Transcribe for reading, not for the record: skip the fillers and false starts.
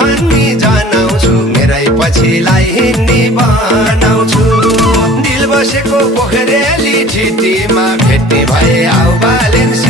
भन्ने जनाउँछु मेरै पछिलाई हिँड्ने बनाउँछु दिल बसेको पोखरेली ठिटीमा भेट्ने भए आऊ बालेन्सी